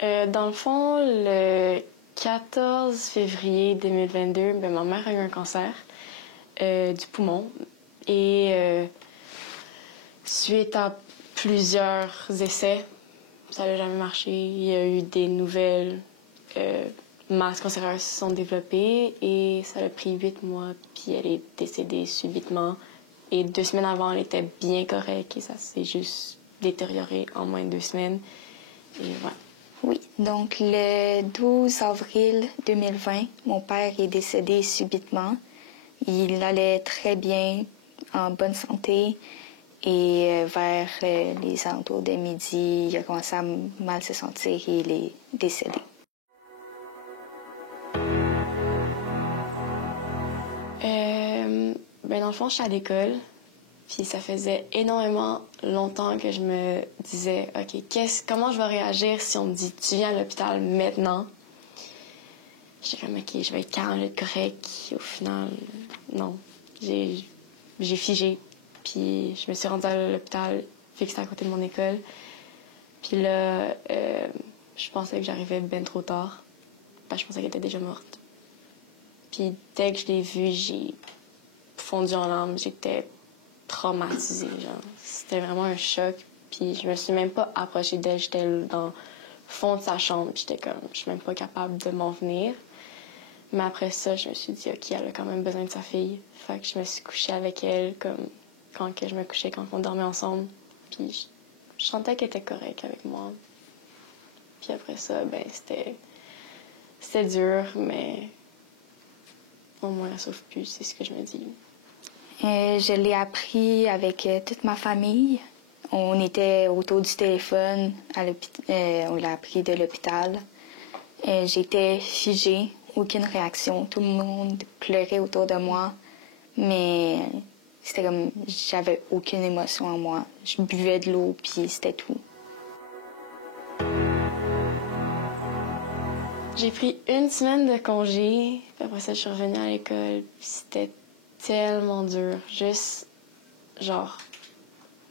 Dans le fond, le 14 février 2022, ma mère a eu un cancer du poumon. Et suite à plusieurs essais, ça n'a jamais marché. Il y a eu des nouvelles masses cancéreuses qui se sont développées et ça a pris 8 mois, puis elle est décédée subitement. Et 2 semaines avant, elle était bien correcte et ça s'est juste détérioré en moins de 2 semaines. Et voilà. Oui, donc le 12 avril 2020, mon père est décédé subitement. Il allait très bien, en bonne santé, et vers les alentours de midi, il a commencé à mal se sentir et il est décédé. Dans le fond, je suis à l'école, puis ça faisait énormément longtemps que je me disais, OK, comment je vais réagir si on me dit, tu viens à l'hôpital maintenant? J'étais comme, OK, je vais être calme, je vais être correct. Au final, non. J'ai figé, puis je me suis rendue à l'hôpital, vu que c'était à côté de mon école. Puis là, je pensais que j'arrivais bien trop tard. Je pensais qu'elle était déjà morte. Puis dès que je l'ai vue, j'ai fondu en larmes. J'étais traumatisée, genre. C'était vraiment un choc. Puis je me suis même pas approchée d'elle. J'étais dans le fond de sa chambre. J'étais comme, je suis même pas capable de m'en venir. Mais après ça, je me suis dit, OK, elle a quand même besoin de sa fille. Fait que je me suis couchée avec elle, comme quand que je me couchais, quand on dormait ensemble. Puis je sentais qu'elle était correcte avec moi. Puis après ça, c'était dur, mais au moins elle souffre plus, c'est ce que je me dis. Je l'ai appris avec toute ma famille. On était autour du téléphone, on l'a appris de l'hôpital. J'étais figée, aucune réaction. Tout le monde pleurait autour de moi, mais c'était comme j'avais aucune émotion en moi. Je buvais de l'eau, puis c'était tout. J'ai pris 1 semaine de congé, puis après ça, je suis revenue à l'école, puis c'était tellement dur. Juste, genre,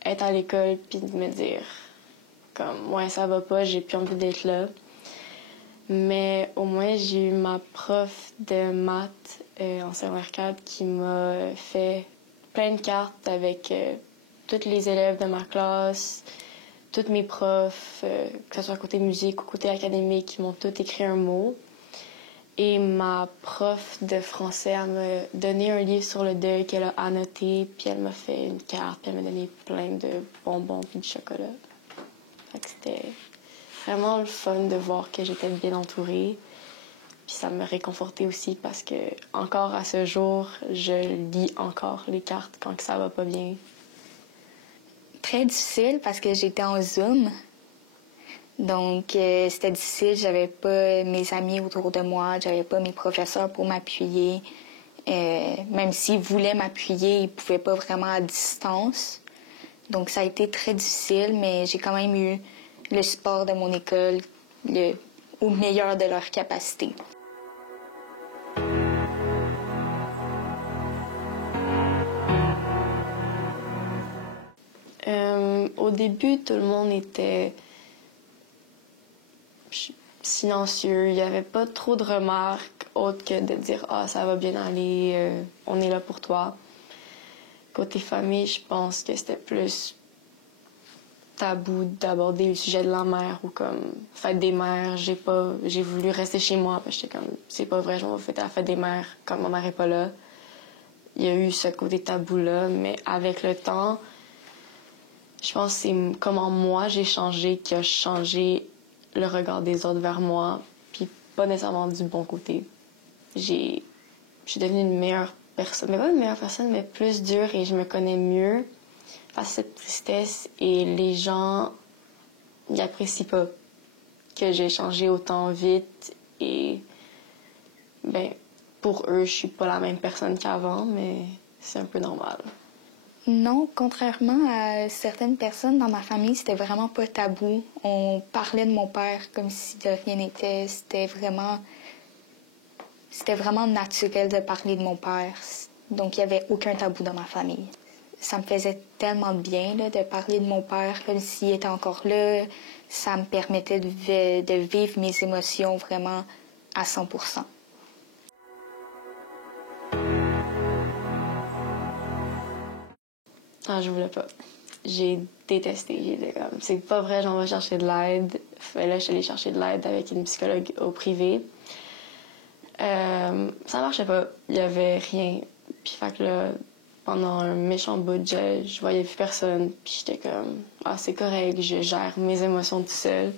être à l'école, puis de me dire, comme, ouais, ça va pas, j'ai plus envie d'être là. Mais au moins, j'ai eu ma prof de maths en secondaire 4 qui m'a fait plein de cartes avec tous les élèves de ma classe, tous mes profs, que ce soit côté musique ou côté académique, qui m'ont tous écrit un mot. Et ma prof de français, elle m'a donné un livre sur le deuil qu'elle a annoté, puis elle m'a fait une carte, puis elle m'a donné plein de bonbons puis de chocolat. Fait que c'était vraiment le fun de voir que j'étais bien entourée. Puis ça me réconfortait aussi parce que encore à ce jour, je lis encore les cartes quand ça va pas bien. Très difficile parce que j'étais en Zoom. Donc, c'était difficile. J'avais pas mes amis autour de moi, j'avais pas mes professeurs pour m'appuyer. Même s'ils voulaient m'appuyer, ils pouvaient pas vraiment à distance. Donc, ça a été très difficile, mais j'ai quand même eu le support de mon école au meilleur de leur capacité. Au début, tout le monde était silencieux. Il n'y avait pas trop de remarques autres que de dire « Ah, ça va bien aller, on est là pour toi ». Côté famille, je pense que c'était plus tabou d'aborder le sujet de la mère ou comme fête des mères. J'ai voulu rester chez moi parce que j'étais comme c'est pas vrai, je vais fêter la fête des mères quand ma mère est pas là. Il y a eu ce côté tabou là, mais avec le temps, je pense que c'est comment moi j'ai changé qui a changé le regard des autres vers moi, puis pas nécessairement du bon côté. Je suis devenue une meilleure personne, mais pas une meilleure personne, mais plus dure et je me connais mieux face à cette tristesse et les gens n'apprécient pas que j'ai changé autant vite et pour eux, je suis pas la même personne qu'avant, mais c'est un peu normal. Non, contrairement à certaines personnes dans ma famille, c'était vraiment pas tabou. On parlait de mon père comme si de rien n'était. C'était vraiment naturel de parler de mon père. Donc, il y avait aucun tabou dans ma famille. Ça me faisait tellement de bien là, de parler de mon père comme s'il était encore là, ça me permettait de vivre mes émotions vraiment à 100%. Ah, je voulais pas. J'ai détesté. J'étais comme, c'est pas vrai, j'en vais chercher de l'aide. Là, je suis allée chercher de l'aide avec une psychologue au privé. Ça marchait pas. Il y avait rien. Puis, fait que là, pendant un méchant bout, je voyais plus personne. Puis, j'étais comme, ah, c'est correct, je gère mes émotions toute seule.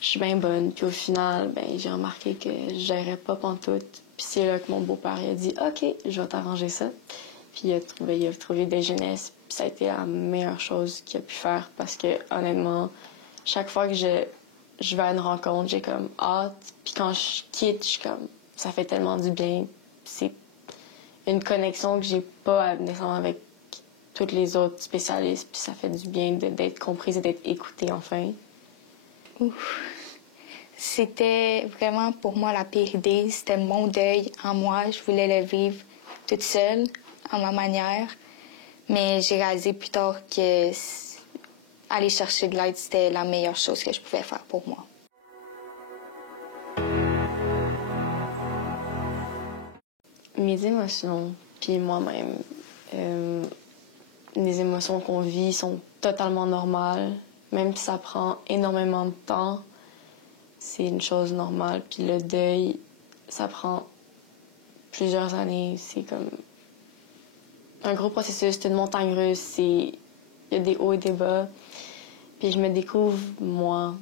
Je suis bien bonne. Puis, au final, ben, j'ai remarqué que je gérais pas pantoute. Puis, c'est là que mon beau-père a dit, OK, je vais t'arranger ça. Puis, il a trouvé des jeunesses. Puis, ça a été la meilleure chose qu'il a pu faire parce que, honnêtement, chaque fois que je vais à une rencontre, j'ai comme hâte. Puis, quand je quitte, je suis comme, ça fait tellement du bien. C'est une connexion que j'ai pas nécessairement avec tous les autres spécialistes. Puis ça fait du bien d'être comprise et d'être écoutée enfin. Ouf. C'était vraiment pour moi la pire idée. C'était mon deuil en moi. Je voulais le vivre toute seule, à ma manière. Mais j'ai réalisé plus tard que aller chercher de l'aide, c'était la meilleure chose que je pouvais faire pour moi. Mes émotions, puis moi-même, les émotions qu'on vit sont totalement normales. Même si ça prend énormément de temps, c'est une chose normale. Puis le deuil, ça prend plusieurs années. C'est comme un gros processus, c'est une montagne russe. Il y a des hauts et des bas. Puis je me découvre, moi,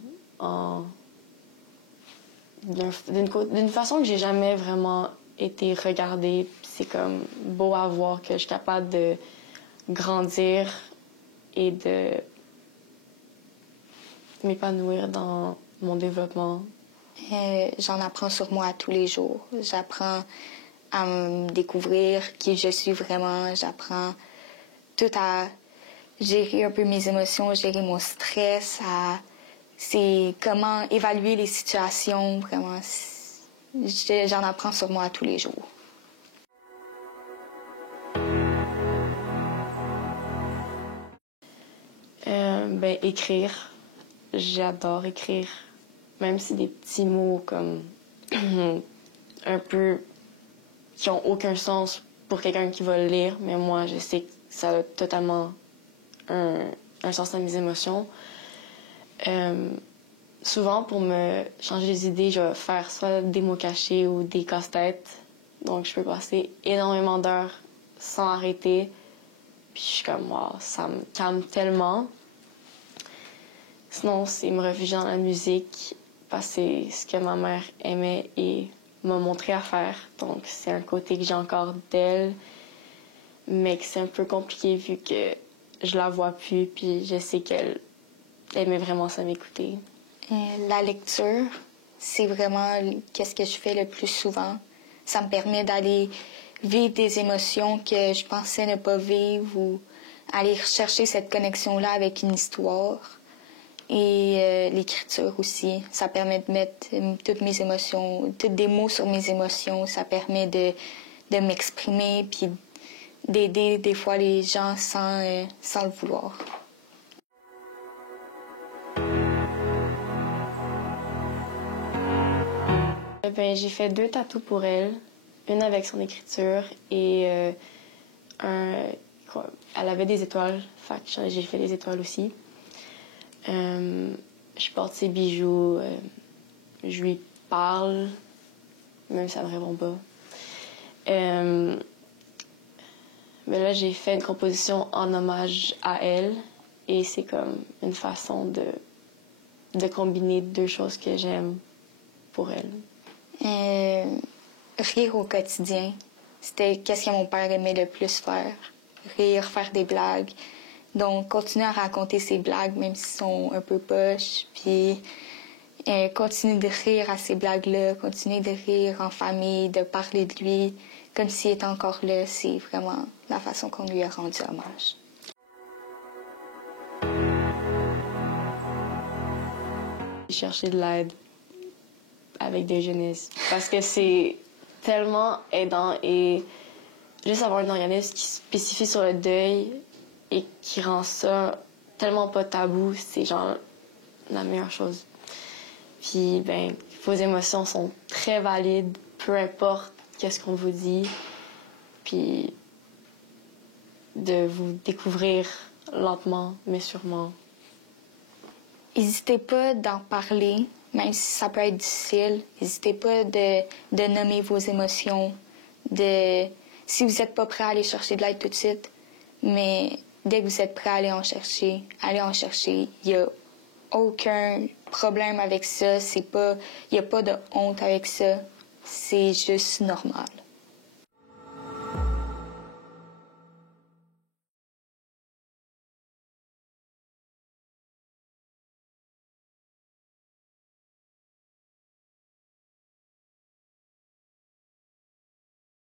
d'une façon que j'ai jamais vraiment été regardée. C'est comme beau à voir que je suis capable de grandir et de m'épanouir dans mon développement. J'en apprends sur moi tous les jours. J'apprends à me découvrir qui je suis vraiment. J'apprends tout à gérer un peu mes émotions, gérer mon stress. C'est comment évaluer les situations, vraiment. J'en apprends sur moi tous les jours. Ben, écrire. J'adore écrire. Même si des petits mots comme un peu qui ont aucun sens pour quelqu'un qui va le lire, mais moi, je sais que ça a totalement un sens à mes émotions. Souvent, pour me changer les idées, je vais faire soit des mots cachés ou des casse-têtes. Donc, je peux passer énormément d'heures sans arrêter. Puis, je suis comme, wow, ça me calme tellement. Sinon, c'est me réfugier dans la musique parce que c'est ce que ma mère aimait et m'a montré à faire. Donc, c'est un côté que j'ai encore d'elle, mais que c'est un peu compliqué vu que je la vois plus, puis je sais qu'elle aimait vraiment ça m'écouter. La lecture, c'est vraiment qu'est-ce que je fais le plus souvent. Ça me permet d'aller vivre des émotions que je pensais ne pas vivre ou aller chercher cette connexion-là avec une histoire. Et l'écriture aussi, ça permet de mettre toutes mes émotions, tous des mots sur mes émotions. Ça permet de m'exprimer puis d'aider des fois les gens sans le vouloir. Ben, j'ai fait 2 tatous pour elle, une avec son écriture et elle avait des étoiles, fait que j'ai fait des étoiles aussi. Je porte ses bijoux, je lui parle, même si ça ne répond pas. Mais là, j'ai fait une composition en hommage à elle et c'est comme une façon de combiner 2 choses que j'aime pour elle. Rire au quotidien, c'était qu'est-ce que mon père aimait le plus faire. Rire, faire des blagues. Donc, continuer à raconter ses blagues, même s'ils sont un peu poches, puis continuer de rire à ces blagues-là, continuer de rire en famille, de parler de lui, comme s'il était encore là. C'est vraiment la façon qu'on lui a rendu hommage. J'ai cherché de l'aide avec des jeunesses parce que c'est tellement aidant et juste avoir un organisme qui spécifie sur le deuil et qui rend ça tellement pas tabou, c'est genre la meilleure chose. Puis, vos émotions sont très valides, peu importe qu'est-ce qu'on vous dit. Puis, de vous découvrir lentement, mais sûrement. N'hésitez pas d'en parler, même si ça peut être difficile. N'hésitez pas de nommer vos émotions. Si vous n'êtes pas prêt à aller chercher de l'aide tout de suite, mais dès que vous êtes prêt à aller en chercher, allez en chercher. Il n'y a aucun problème avec ça. Il n'y a pas de honte avec ça. C'est juste normal.